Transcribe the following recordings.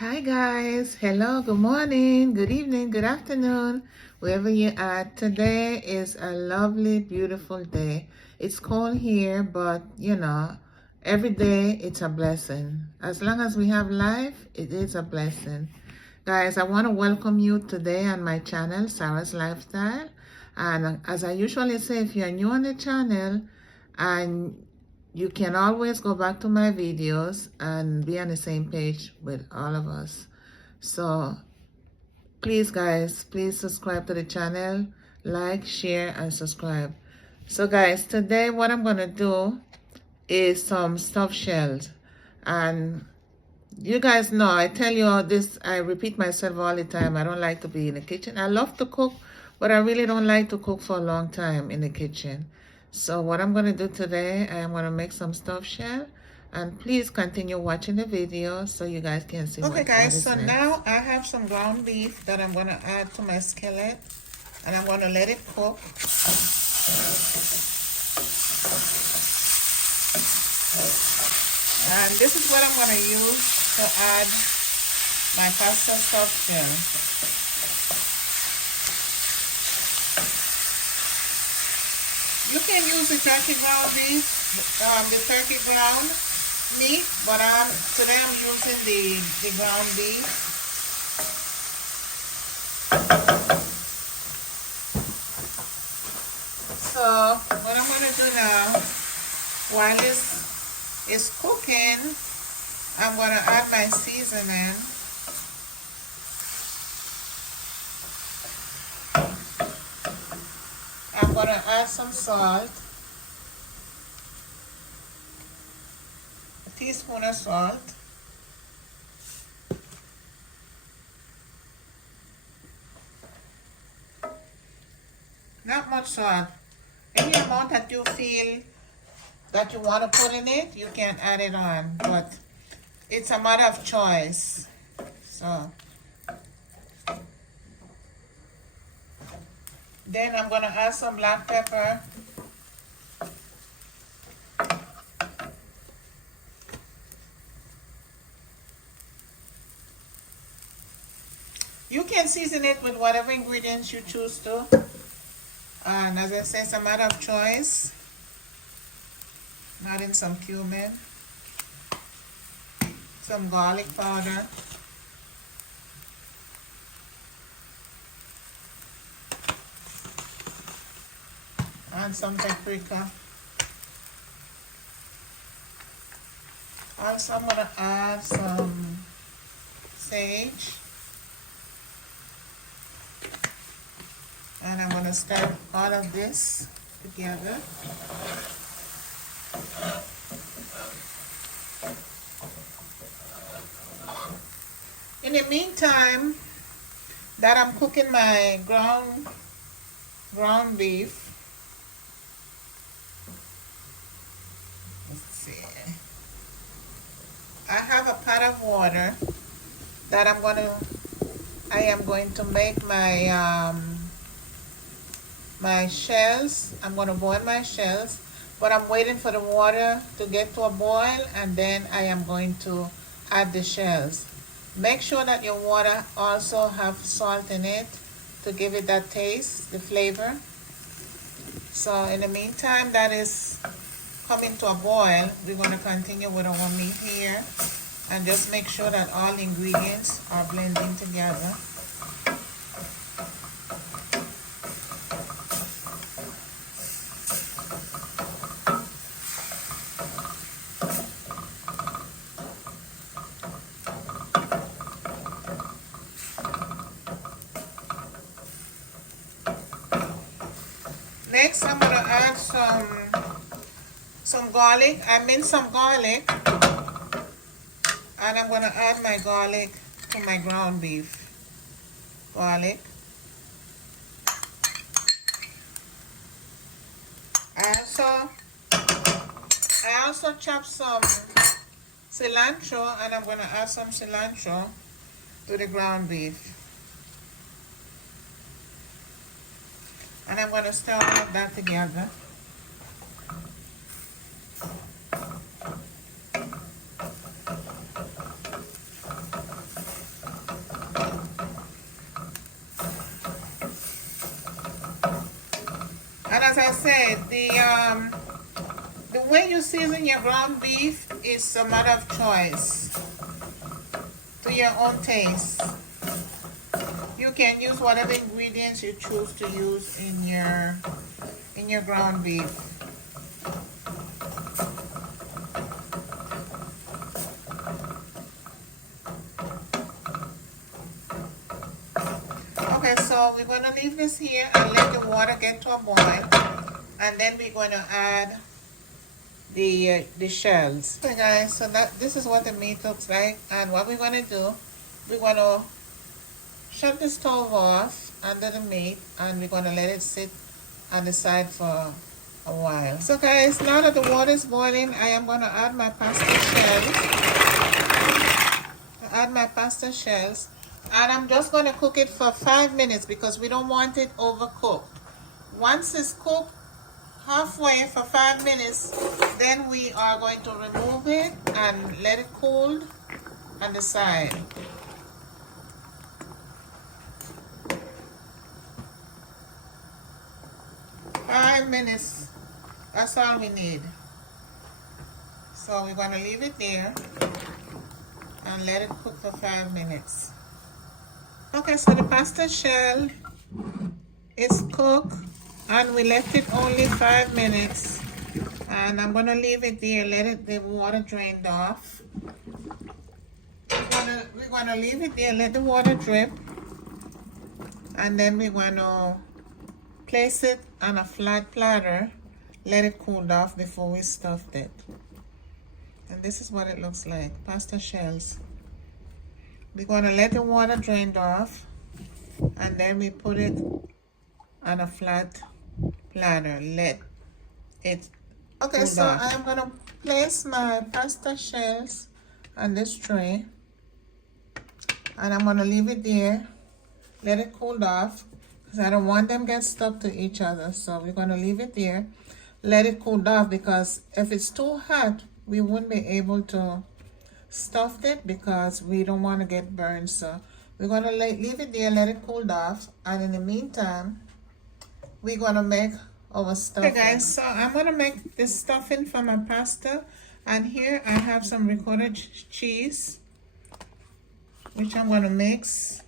Hi guys, hello, good morning, good evening, good afternoon, wherever you are. Today is a lovely, beautiful day. It's cold here, but every day it's a blessing. As long as we have life, it is a blessing. Guys, I want to welcome you today on my channel, Sarah's Lifestyle. And as I usually say, if you're new on the channel, and you can always go back to my videos and be on the same page with all of us. So please guys, please subscribe to the channel, like, share, and subscribe. So guys, today what I'm gonna do is some stuffed shells. And you guys know, I tell you all this, I repeat myself all the time. I don't like to be in the kitchen. I love to cook, but I really don't like to cook for a long time in the kitchen. So what I'm going to do today, I am going to make some stuffed shell. And please continue watching the video so you guys can see okay, guys, so next. Now I have some ground beef that I'm going to add to my skillet. And I'm going to let it cook. And this is what I'm going to use to add my pasta stuffed shell. You can use the turkey ground beef, the turkey ground meat, but today I'm using the ground beef. So what I'm going to do now, while this is cooking, I'm going to add my seasoning. I'm going to add some salt, a teaspoon of salt. Not much salt. Any amount that you feel that you want to put in it, you can add it on, but it's a matter of choice. So then I'm going to add some black pepper. You can season it with whatever ingredients you choose to. And as I say, it's a matter of choice. Add in some cumin, some garlic powder, and some paprika. Also, I'm going to add some sage. And I'm going to stir all of this together. In the meantime that I'm cooking my ground beef, let's see, I have a pot of water that I am going to make my shells. I'm going to boil my shells, but I'm waiting for the water to get to a boil, and then I am going to add the shells. Make sure that your water also have salt in it to give it that taste, the flavor. So in the meantime that is coming to a boil, we're going to continue with our meat here and just make sure that all ingredients are blending together. Next, I'm going to add some garlic. I minced some garlic, and I'm going to add my garlic to my ground beef. Garlic. I also chopped some cilantro, and I'm going to add some cilantro to the ground beef. And I'm going to stir all of that together. The the way you season your ground beef is a matter of choice, to your own taste. You can use whatever ingredients you choose to use in your ground beef. Okay, so we're going to leave this here and let the water get to a boil, and then we're going to add the shells. Okay guys, so this is what the meat looks like, and what we're going to do, we're going to shut the stove off under the meat, and we're going to let it sit on the side for a while. So guys, now that the water is boiling, I am going to add my pasta shells. And I'm just going to cook it for 5 minutes because we don't want it overcooked. Once it's cooked halfway for 5 minutes, then we are going to remove it and let it cool on the side. Five minutes, that's all we need. So we're going to leave it there and let it cook for 5 minutes. Okay, so the pasta shell is cooked and we left it only 5 minutes, and I'm gonna leave it there, let the water drain off. We're gonna leave it there, let the water drip, and then we're gonna place it on a flat platter, let it cool off before we stuff it. And this is what it looks like, pasta shells. We're going to let the water drain off, and then we put it on a flat platter, let it okay, so off. I'm going to place my pasta shells on this tray, and I'm going to leave it there, let it cool off, because I don't want them to get stuck to each other. So we're going to leave it there, let it cool off, because if it's too hot, we wouldn't be able to stuff it because we don't want to get burned. So we're going to leave it there, let it cool off, and in the meantime we're going to make our stuffing. Okay guys, so I'm going to make this stuffing for my pasta, and here I have some ricotta cheese, which I'm going to mix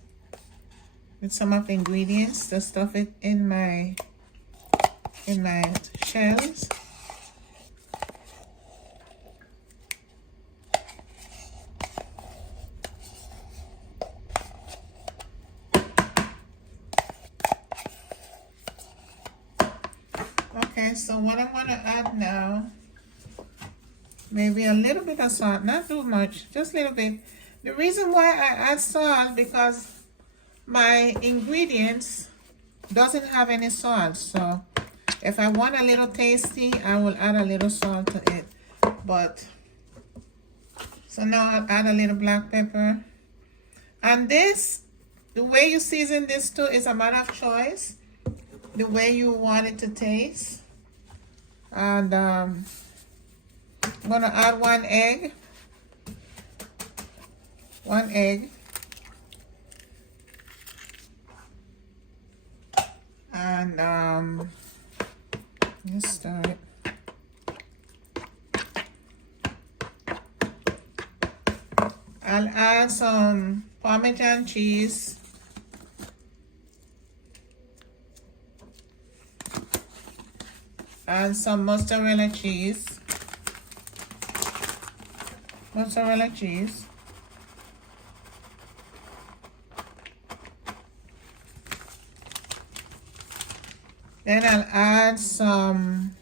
with some of the ingredients to stuff it in my shells. Okay, so what I'm going to add now, maybe a little bit of salt, not too much, just a little bit. The reason why I add salt, because my ingredients doesn't have any salt. So if I want a little tasty, I will add a little salt to it. But, so now I'll add a little black pepper. And this, the way you season this too is a matter of choice, the way you want it to taste. And I'm gonna add one egg. And let's start. I'll add some Parmesan cheese. And some mozzarella cheese. Then I'll add some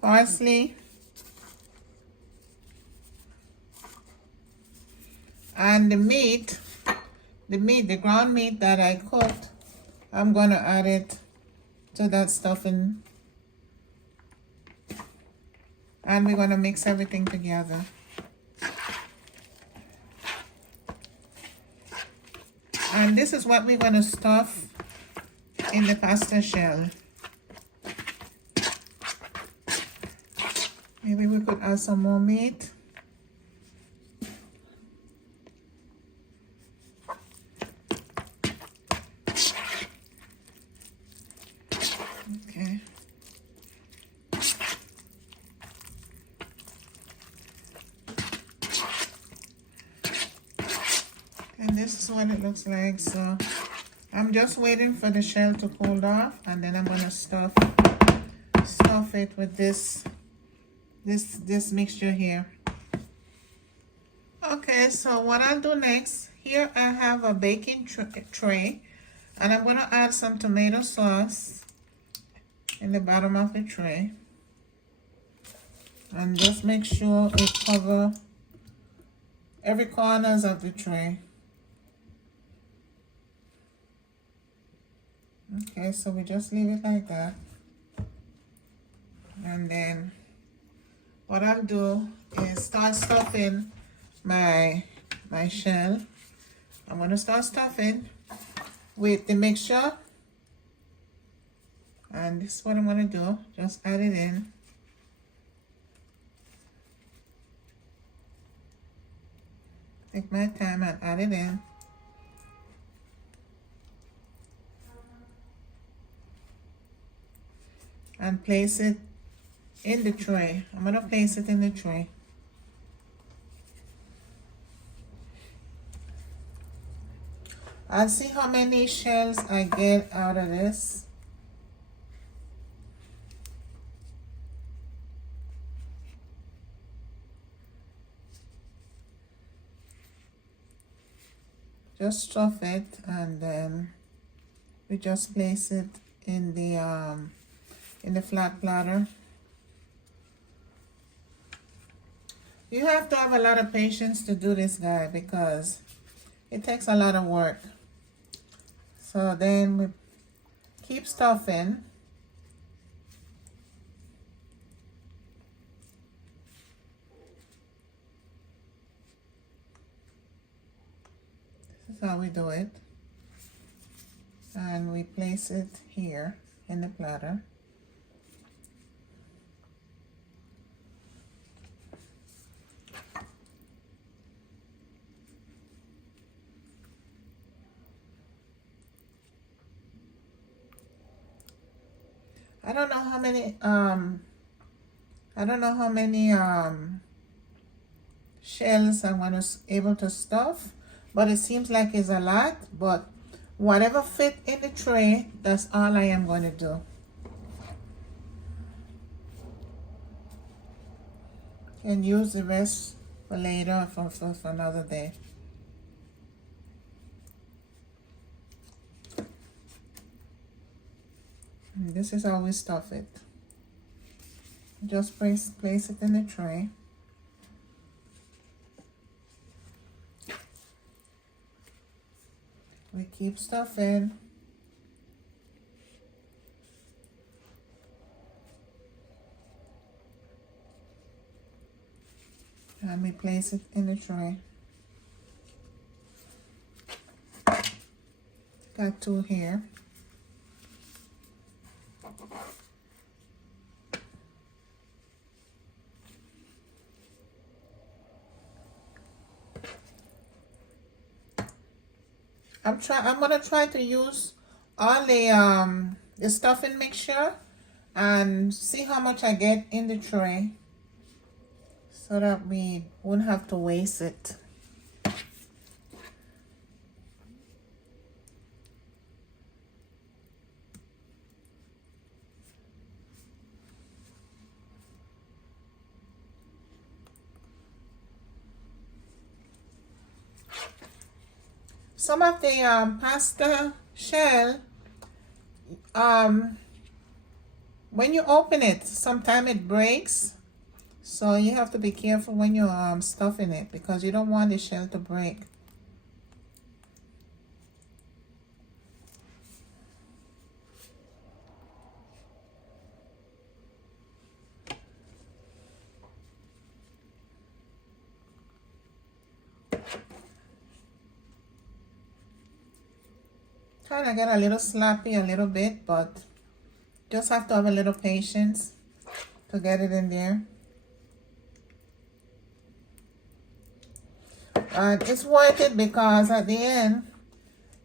parsley. And the ground meat that I cooked, I'm going to add it to that stuffing. And we're going to mix everything together. And this is what we're going to stuff in the pasta shell. Maybe we could add some more meat. Okay. And this is what it looks like. So I'm just waiting for the shell to cool off, and then I'm gonna stuff it with this mixture here. Okay, so what I'll do next, here I have a baking tray, and I'm gonna add some tomato sauce in the bottom of the tray, and just make sure it cover every corners of the tray. Okay, so we just leave it like that, and then what I'll do is start stuffing my shell. I'm gonna start stuffing with the mixture, and this is what I'm gonna do. Just add it in. Take my time and add it in. And place it in the tray. I'm gonna place it in the tray. I'll see how many shells I get out of this. Just stuff it, and then we just place it in the flat platter. You have to have a lot of patience to do this, guy, because it takes a lot of work. So then we keep stuffing. This is how we do it. And we place it here in the platter. I don't know how many shells I'm gonna able to stuff, but it seems like it's a lot. But whatever fit in the tray, that's all I am going to do. And use the rest for later, for another day. And this is how we stuff it. Just place it in the tray. We keep stuffing. And we place it in the tray. Got two here. I'm gonna try to use all the stuffing mixture and see how much I get in the tray, so that we wouldn't have to waste it. Some of the pasta shell, when you open it, sometimes it breaks. So you have to be careful when you're stuffing it, because you don't want the shell to break. Kind of get a little sloppy a little bit, but just have to have a little patience to get it in there. And it's worth it, because at the end,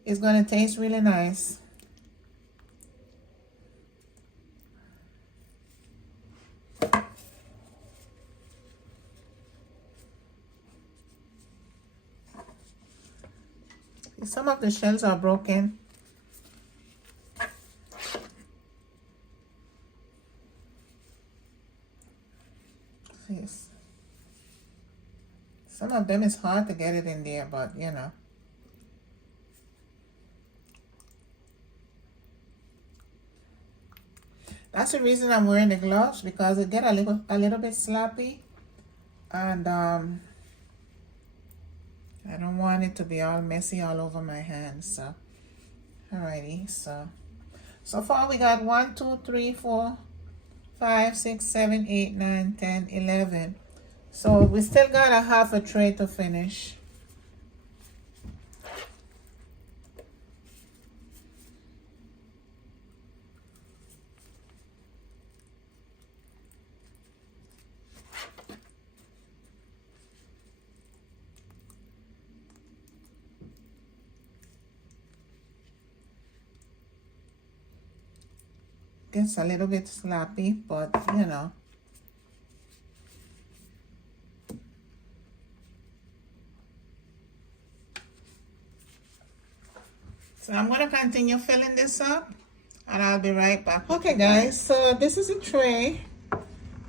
it's going to taste really nice. Some of the shells are broken. Yes. Some of them is hard to get it in there, but you know. That's the reason I'm wearing the gloves, because it get a little bit sloppy, and I don't want it to be all messy all over my hands. So alrighty, so far we got 1, 2, 3, 4, 5, 6, 7, 8, 9, 10, 11. So we still got a half a tray to finish. Gets a little bit sloppy, but you know. So I'm going to continue filling this up, and I'll be right back. Okay guys, so this is a tray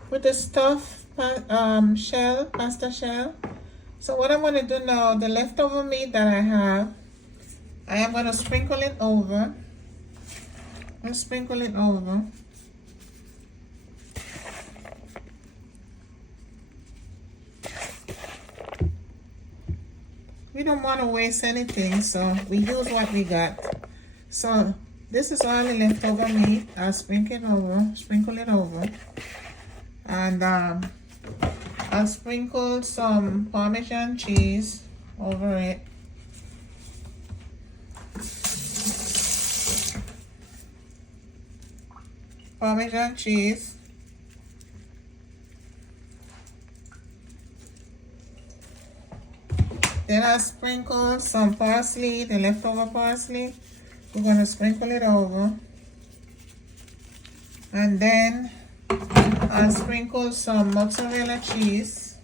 with the stuffed shell, pasta shell. So what I'm going to do now, the leftover meat that I have, I am going to sprinkle it over. Let's sprinkle it over. We don't want to waste anything, so we use what we got. So this is all the leftover meat. I'll sprinkle it over. And I'll sprinkle some Parmesan cheese over it. Parmesan cheese. Then I'll sprinkle some parsley, the leftover parsley. We're going to sprinkle it over. And then I'll sprinkle some mozzarella cheese.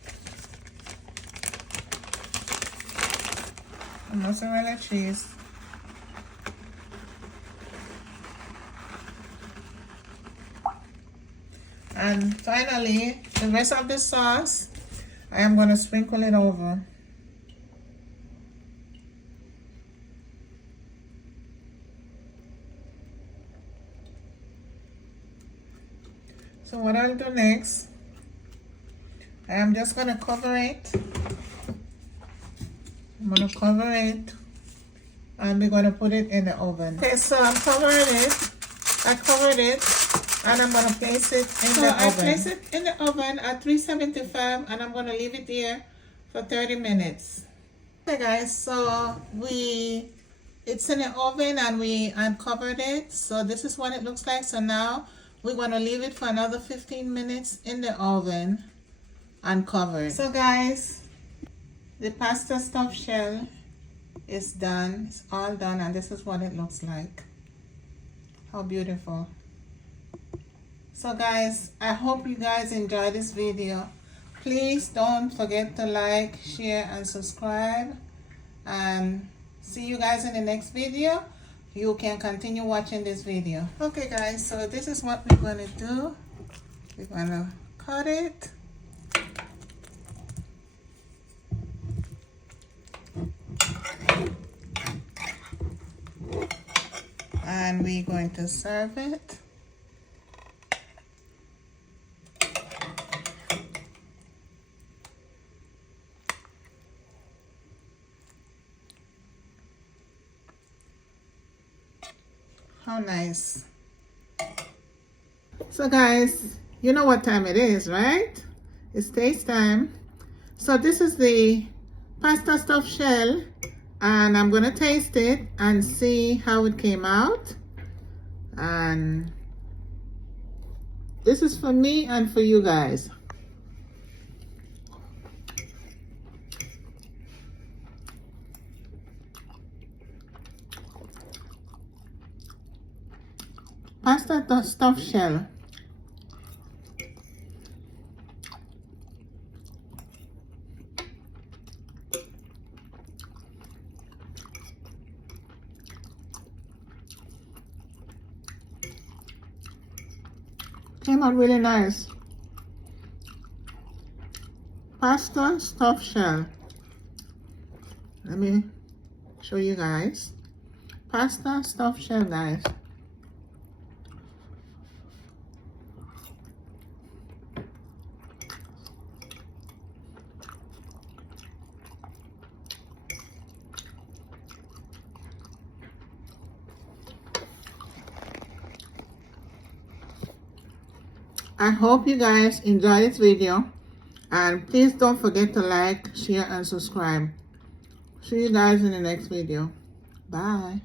Mozzarella cheese. And finally, the rest of the sauce, I am going to sprinkle it over. So what I'll do next, I am just going to cover it. I'm going to cover it, and we're going to put it in the oven. Okay, so I'm covering it. I covered it, and I'm going to place it in the oven. So I place it in the oven at 375, and I'm going to leave it there for 30 minutes. Okay guys, so it's in the oven and we uncovered it. So this is what it looks like. So now we're going to leave it for another 15 minutes in the oven uncovered. So guys, the pasta stuffed shell is done. It's all done, and this is what it looks like. How beautiful. So guys, I hope you guys enjoyed this video. Please don't forget to like, share, and subscribe. And see you guys in the next video. You can continue watching this video. Okay guys, so this is what we're going to do. We're going to cut it. And we're going to serve it. How nice. So guys, you know what time it is, right? It's taste time. So this is the pasta stuffed shell, and I'm gonna taste it and see how it came out. And this is for me and for you guys. Pasta stuffed shell. Came out really nice. Pasta stuffed shell. Let me show you guys. Pasta stuffed shell, guys. I hope you guys enjoy this video, and please don't forget to like, share, and subscribe. See you guys in the next video. Bye.